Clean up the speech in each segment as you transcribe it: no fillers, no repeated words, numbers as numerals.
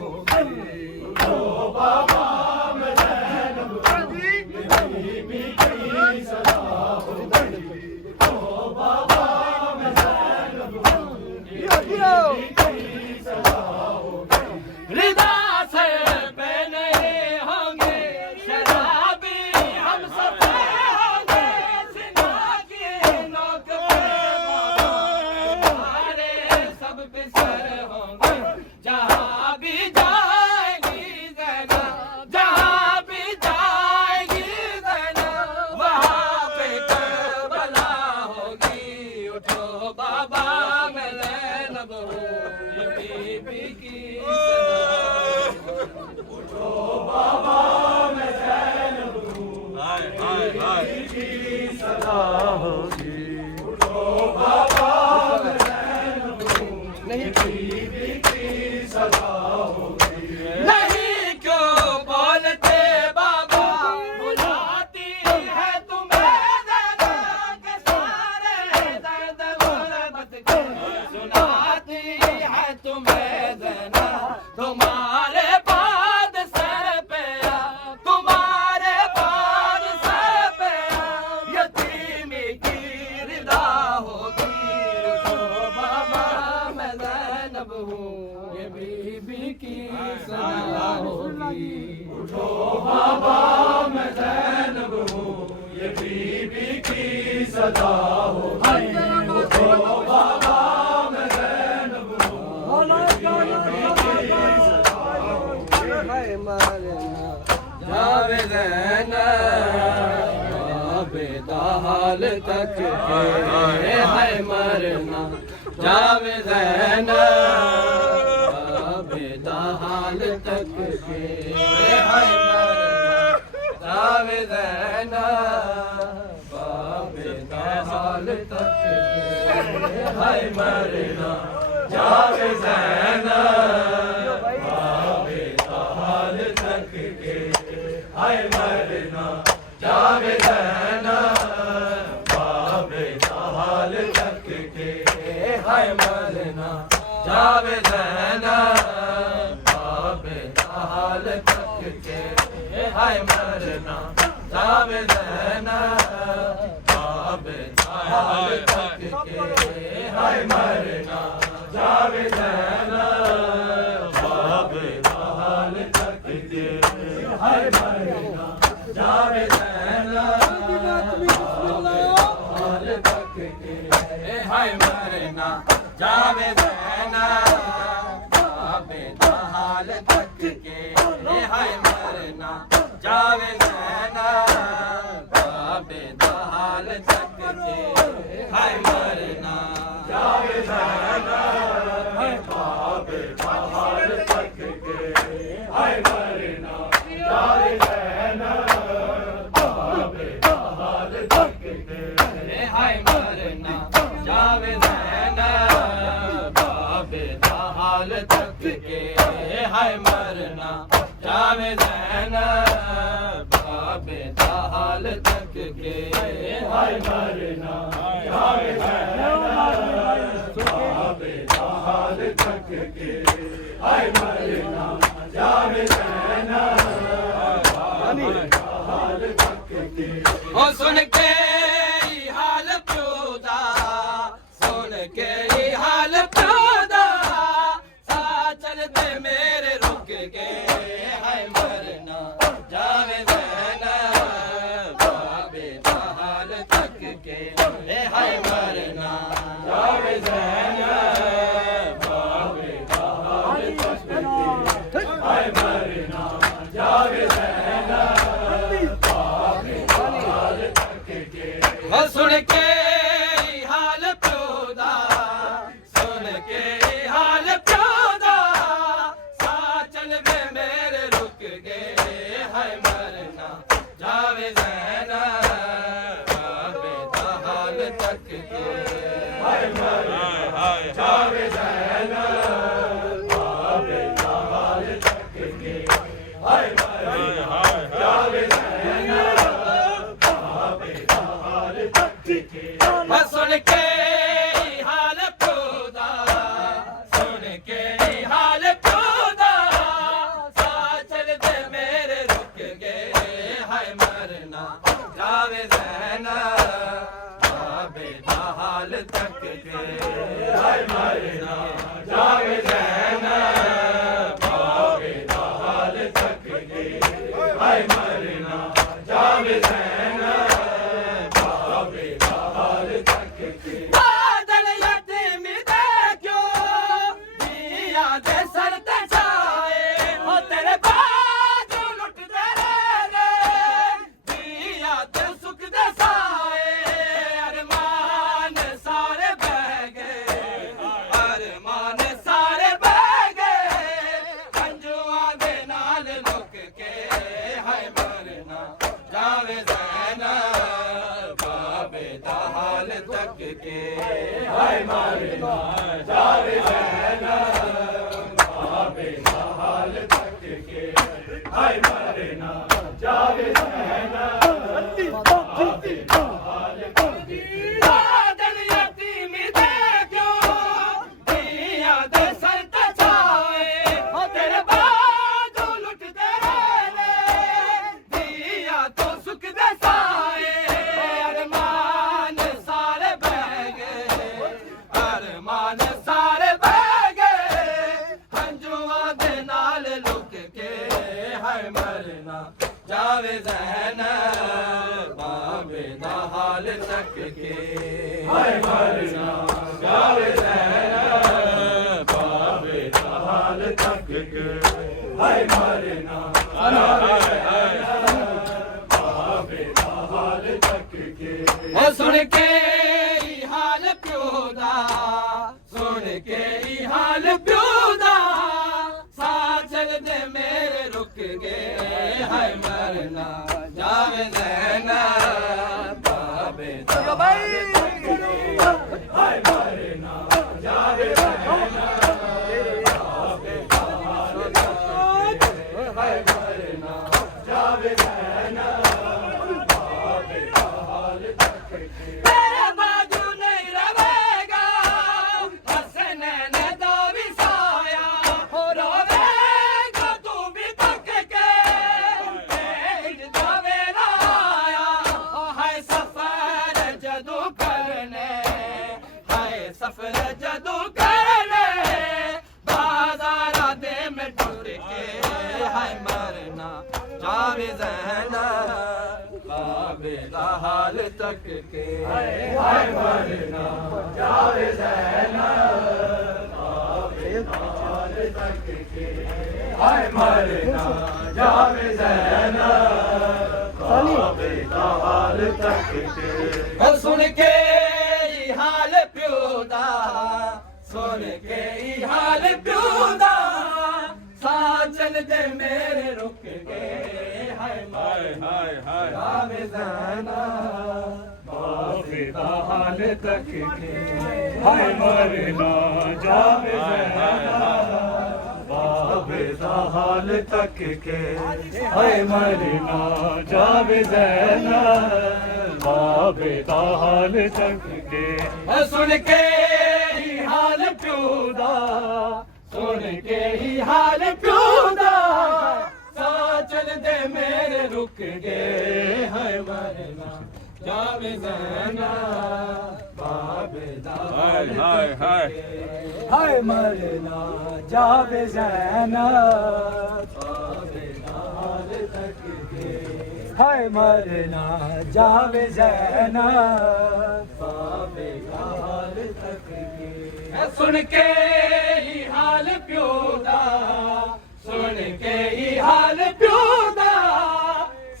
होगी। उठो बाबा मैं ज़ैनब हूँ, बीबी की सदा होगी। उठो बाबा मैं ज़ैनब हूँ, बीबी की सदा होगी। रिदा से पे नहीं होंगे शराबी हम सफे होंगे, सिना की नोक पे बाबा तुम्हारे सब बिसर होंगे। जहाँ भी जाएगी ज़ैनब, जहाँ भी जाएगी ज़ैनब, वहाँ पे करबला होगी। उठो बाबा मैं ज़ैनब हूँ, ये बीबी की उठो बाबा मैं ज़ैनब हूँ, बीबी की सदा होगी। उठो बाबा मैं ज़ैनब हूँ, बीबी की सदा होगी। नहीं क्यों बोलते बाबा, बुझाती है तुम्हें ज़ैनब के सारे दर्द गुर्बत के, सुनाती है तुम्हें ज़ैनब तुम्हारे बाद सर पे, तुम्हारे बाद सर पे यतीमी की रिदा होगी। उठो बाबा मैं ज़ैनब हूँ, ये बीबी की सदा होगी। उठो बाबा मैं ज़ैनब हूँ, ये बीबी की सदा होगी। उठो बाबा मैं ज़ैनब हूँ, जावे ज़ैनब बेदाहाल तक के है मरना, जावे ज़ैनब बेदाहाल तक के है मरना, जावे ज़ैनब बेदाहाल तक के है मरना, जावे ज़ैनब बेहाल तक के हाय मरना। जावे ज़ैनब बेहाल तक के हाय मरना। जावे ज़ैनब बेहाल तक के हाय मरना। जावे ज़ैनब बेहाल तक के हाय मरना। जावे ज़ैनब बेहाल तक के हाय मरना। जावे ज़ैनब बेहाल तक के हाय मरना। जावे ज़ैनब बेहाल तक के हाय मरना। जावे ज़ैनब बेहाल तक के हाय मरना। जावे ज़ैनब बेहाल तक के हाय मरना। जावे ज़ैनब बेहाल तक के हाय मरना। जावे ज़ैनब बेहाल तक के हाय मरना। जावे ज़ैनब बेहाल तक के हाय मरना। जावे ज़ैनब बेहाल तक के हाय मरना। जावे ज़ैनब बेहाल तक के ओ सुन के ई हाल प्योदा, सुन के ई हाल प्योदा, सा चलते मेरे रुक गए हाय मरना। जावे ज़ैनब बेहाल तक के हाय मरना। जावे ज़ैनब बेहाल तक के हाय मरना। जावे ज़ैनब बेहाल तक के के हाय मरना जावे ज़ैनब बाबे दा हाल तक के हाय मरना जावे ज़ैनब बाबे दा हाल तक के बादल यतीमी दे क्यों दिया दे सर तछाए तेरे बाजू लुटते रहने दिया तो सुख दे साए अरमान सारे बह गए अरमान सारे बह गए हंजुआ दे नाल लुक के हाय मरना जावे ज़ैनब बाबे दा हाल तक के हाय मरना जावे ज़ैनब बाबे दा हाल तक के हाय मरना जावे ज़ैनब बाबे दा हाल तक के ओ सुन के ई हाल प्यो दा सुन के ई हाल प्यो दा सा चल दे मेरे रुक गए हाय मरना जावे ज़ैनब बाबे दा हाय मरना जावे ज़ैनब बाबे दा हाल तक के हाय मरना जावे ज़ैनब बाबे दा हाल तक के तेरे बाजू नहीं रहेगा हंसने ने दावी साया हो रोवेगा तू भी तक के तेज दावे लाया हाय सफर जदू करने हाय सफर जदू करने बाजारा दे में टूट के हाय मरना जावे ज़ैनब बाबे दा हाल तक के हाय मरना जावे ज़ैनब बाबे दा हाल तक के हाय मरना जावे ज़ैनब बाबे दा हाल तक के ओ सुन के ई हाल प्यो दा सुन के ई हाल प्यो दा सा चल दे मेरे रुक के हाय मरना जावे ज़ैनब बाबे दा हाल तक के हाय मरना जावे ज़ैनब बाबे दा हाल तक के हाय मरना जावे ज़ैनब बाबे दा हाल तक के ओ सुन के ई हाल प्यो दा सुन के ही हाल प्यो दा सा चल दे मेरे रुक गए हाय मरना जावे ज़ैनब बाबे दा हाल तक के हाय मरना जावे ज़ैनब बाबे दा हाल तक के हाय मरना जावे ज़ैनब बाबे दा हाल तक के सुन के ही हाल प्यो दा सुन के ही हाल प्यो दा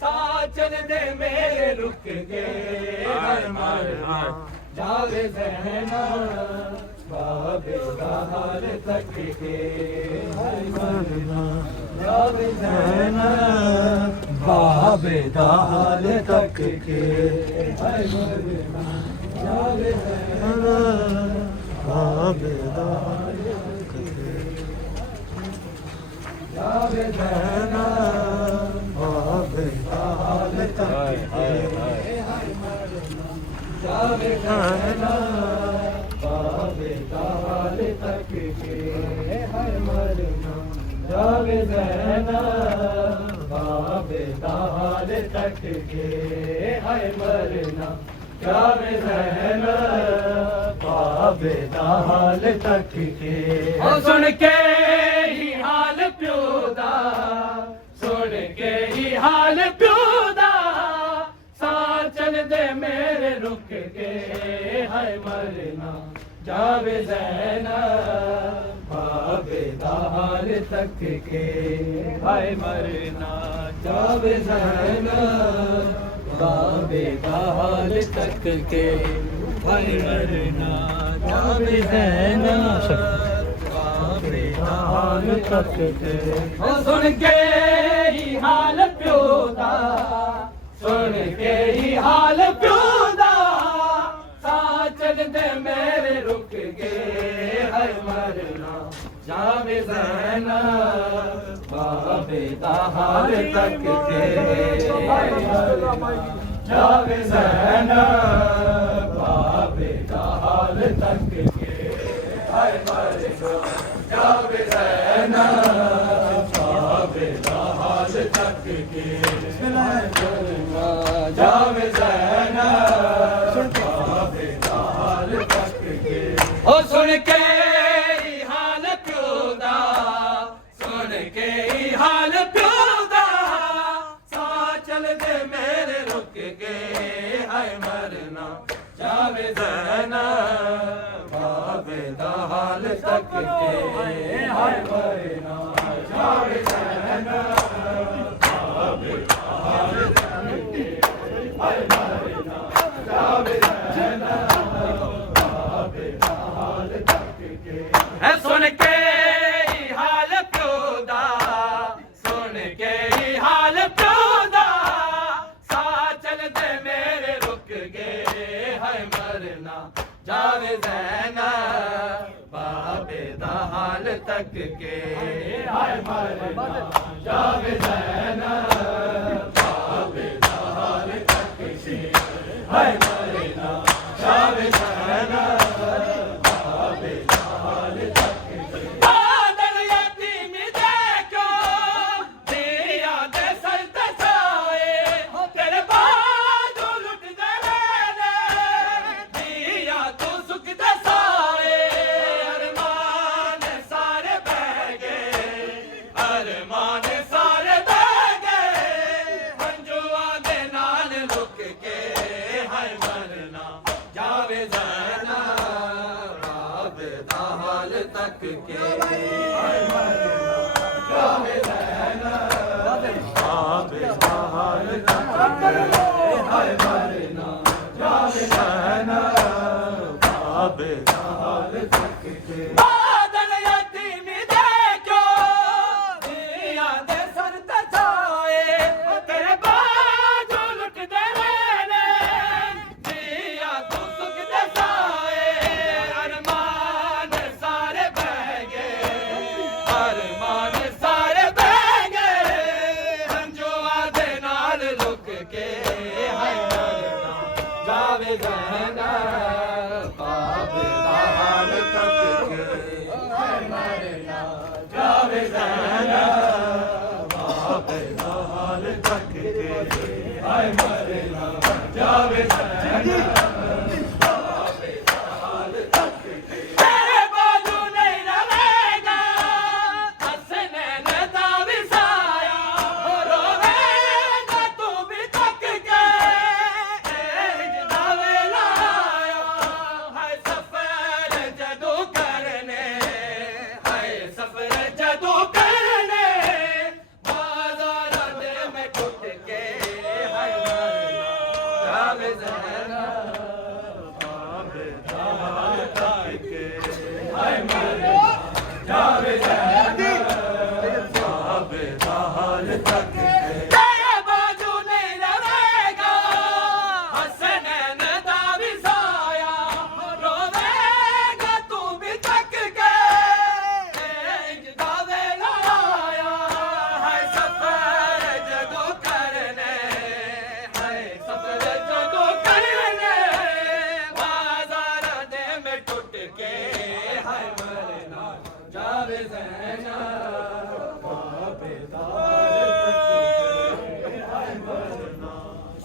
सा चल दे मेरे रुक गए हाय मरना जावे ज़ैनब बाबे दा हाल तक के हाय मरना जावे ज़ैनब बाबे दा हाल तक के हाय मरना जावे ज़ैनब बाबे दा हाल तक के जावे ज़ैनब बाबे दा हाल तक के जावे ज़ैनब बाबे दा हाल तक के हाय मरना जावे ज़ैनब बाबे दा हाल तक के हाय मरना जावे ज़ैनब बाबे दा हाल तक के ओ सुन के ही हाल प्यो दा सुन के ही हाल प्यो दा सा चल दे मेरे रुक के हाय मरना जावे ज़ैनब बाबे दा हाल तक के हाय मरना जावे ज़ैनब बाबे दा हाल तक के हाय मरना जावे ज़ैनब बाबे दा हाल तक के ओ सुन के ही हाल प्यो दा सुन के ही हाल प्यो दा सा चल दे ज़ैनब बाबे दा हाल तक के जावे ज़ैनब बाबे दा हाल तक के हाय मरना जावे ज़ैनब बाबे दा हाल तक के जावे ज़ैनब बाबे दा हाल तक के ओ सुन के हाल प्योदा सुन के हाल प्योदा सा चल दे मेरे रुक गए हाय मरना जावे ज़ैनब बाबे दा हाल तक के हाय मरना जावे ज़ैनब बाबे दा हाल तक के हाय मरना जावे ज़ैनब बाबे दा हाल तक के है सुन के हाल प्योदा सुन के हाल प्योदा सा चल दे मेरे रुक गए हाय मरना जावे ज़ैनब बाबे दा हाल तक के हाय मरना जावे ज़ैनब बाबे दा हाल तक के हाय मरना जावे ज़ैनब बाबे दा हाल तक के बादल यतीम देखो दिया दे सर तसाए तेरे बाजू लुट गए दिया तू सुख दसाए अरमान सारे बह गए अरमान सारे बह गए हंजुआ दे नाल लुक के हाय मरना जावे ज़ैनब बाबे दा हाल तक के हाय मरना जावे ज़ैनब बाबे दा हाल तक के हाय मरना जावे ज़ैनब बाबे दा हाल तक के बादल यतीम देखो दिया दे सर तसाए तेरे बाजू लुट दे मैंने दिया तू सुख दसाए अरमान सारे बह गए अरमान सारे बह गए हंजुआ दे नाल लुक के हाय मरना जावे ज़ैनब बाबे दा हाल तक के हाय मरना जावे ज़ैनब बाबे दा हाल तक के हाय मरना जावे ज़ैनब बाबे दा हाल तक के तेरे बाजू नहीं रहेगा हसनैन दा विसाया रोवेगा तू भी थक के जावे लाया हाय सफर जदू करने हाय सफर जदू करने बाजार दे में टूट के हाय मरना जावे ज़ैनब बाबे दा हाल तक के हाय मरना जावे ज़ैनब बाबे दा हाल तक के तेरे बाजू नहीं रहेगा हसनैन दा विसाया रोवेगा तू भी थक के जावे लाया हाय सफर जदू करने हाय सफर जदू करने बाजार दे में टूट के हाय मरना जावे ज़ैनब बाबे दा हाल तक के हाय मरना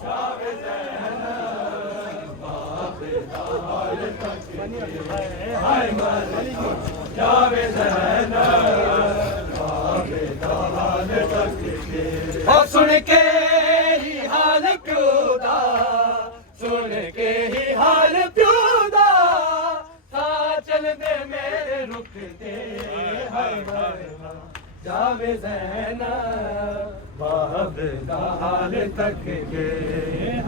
जावे ज़ैनब बाबे दा हाल तक के हाय मरना जावे ज़ैनब बाबे दा हाल तक के ओ सुन के ही हाल प्योदा सुन के ही हाल प्योदा सा चल दे मेरे रुक दे हाय मरना जावे ज़ैनब बाबे दा हाल तक के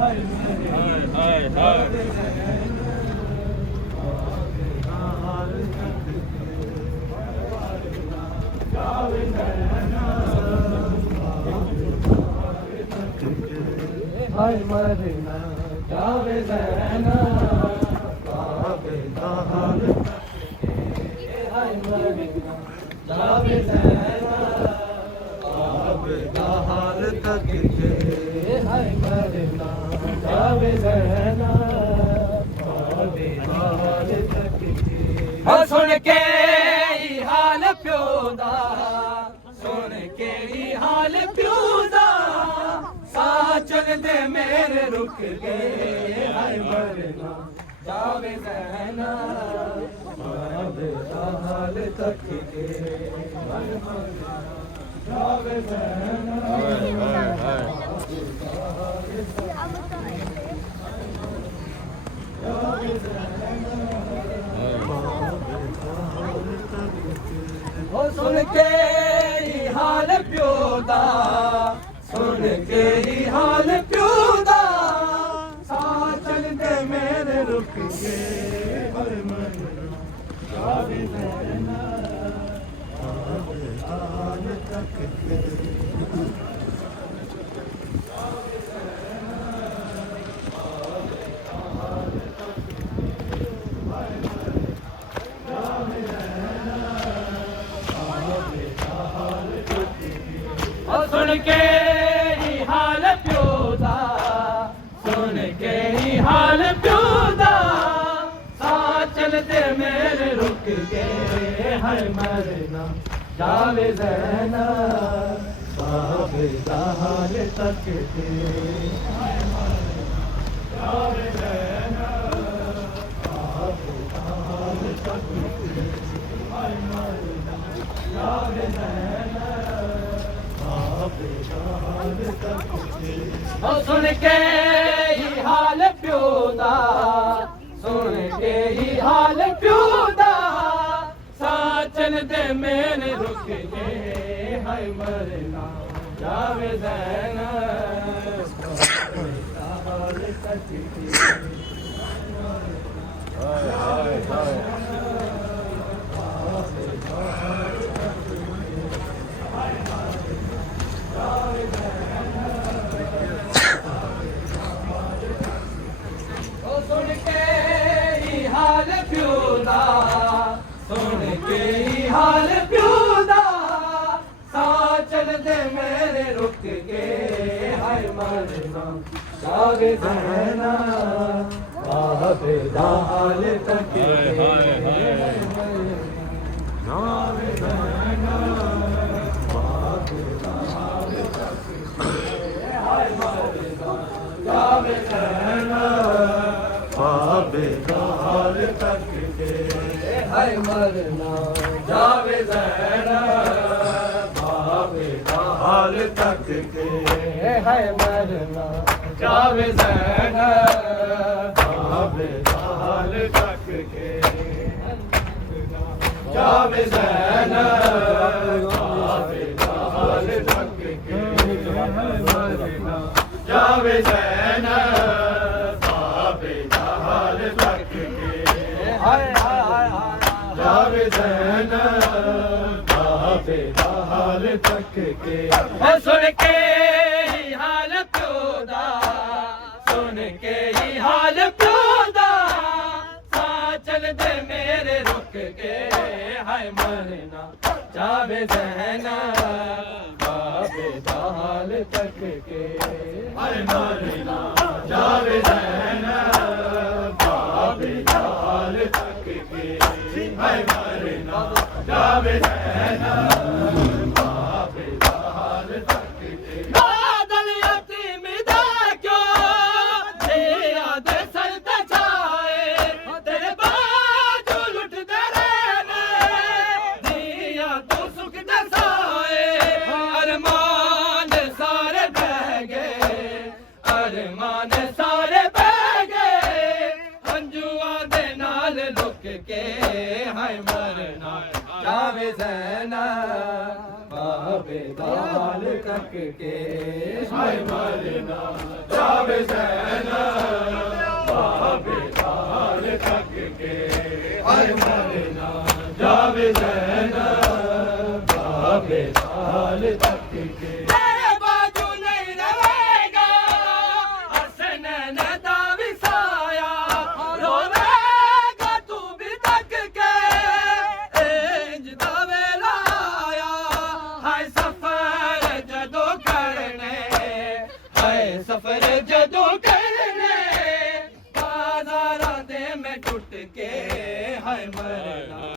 हाय मरना जावे ज़ैनब बाबे दा हाल तक के जावे ज़ैनब बाबे दा हाल तक के हाय मरना जावे ज़ैनब बाबे दा हाल तक के हाय मरना जावे ज़ैना बाबे दा हाल तक के हाय मरना जावे ज़ैना बाबे दा हाल तक के हो सुन के हाल प्यो दा सुन के हाल प्यो दा सा चल दे मेरे रुक गए हाय मरना जावे ज़ैना बाबे दा हाल तक के हाय मरना जावे ज़ैना ओ सुन के हाल प्यो दा सुन के हाल प्यो दा सा चल दे मेरे रुक गए हर मन जावे ज़ैना बाबे दा हाल तक के ओ सुन के हाल प्यो दा सुन के हाल प्यो दा सा चल दे मेरे रुक गए हर मरना जावे ज़ैना बाबे दा हाल तक के जावे ज़ैना बाबे दा हाल तक के हर मरना जावे ज़ैना ओ सुन के हाल प्यो दा सुन के हाल प्यो दा सा चल दे मेरे रुक गए हाय मरना जावे ज़ैना बाबे दा हाल तक के सुन के हाल प्यो दा सुन के हाल प्यो दा सा चल दे मेरे रुक गए हाय मरना जावे ज़ैना बाबे दा हाल तक के जावे ज़ैना बाबे दा हाल तक के हाय मरना जावे ज़ैना बाबे दा हाल तक के हाय मरना जावे ज़ैना बाबे दा हाल तक के हाय मरना जावे ज़ैना बाबे दा हाल तक के जावे ज़ैना बाबे दा हाल तक के जावे ज़ैना बाबे दा हाल तक के हाय हाय हाय जावे ज़ैना बाबे दा हाल तक के ओ सुन के हाल प्यो दा सुन के हाल प्यो दा सा चल दे मेरे रुक के हाय मरना जावे ज़ैना बाबे दा हाल तक के हाय मरना जावे ज़ैना बाबे दा हाल तक के हाय मरना जावे ज़ैना बाबे दा हाल तक के बादल यतीम दा क्यों तेरा दे सर ते छाए तेरे बाजू लुटदे रहने दिया तू सुख दे साए अरमान सारे बह गए अरमान सारे बह गए हंजुआ दे नाल लुक के हाय मरना जावे ज़ैना बाबे दा हाल तक के हाय मरना जावे ज़ैना बाबे दा हाल तक के हाय मरना जावे ज़ैना बाबे दा हाल तक के तेरे बाजू नहीं रहेगा हसन दा विसाया रोवेगा तू भी तक के इंज दा वेला ਜਦੋਂ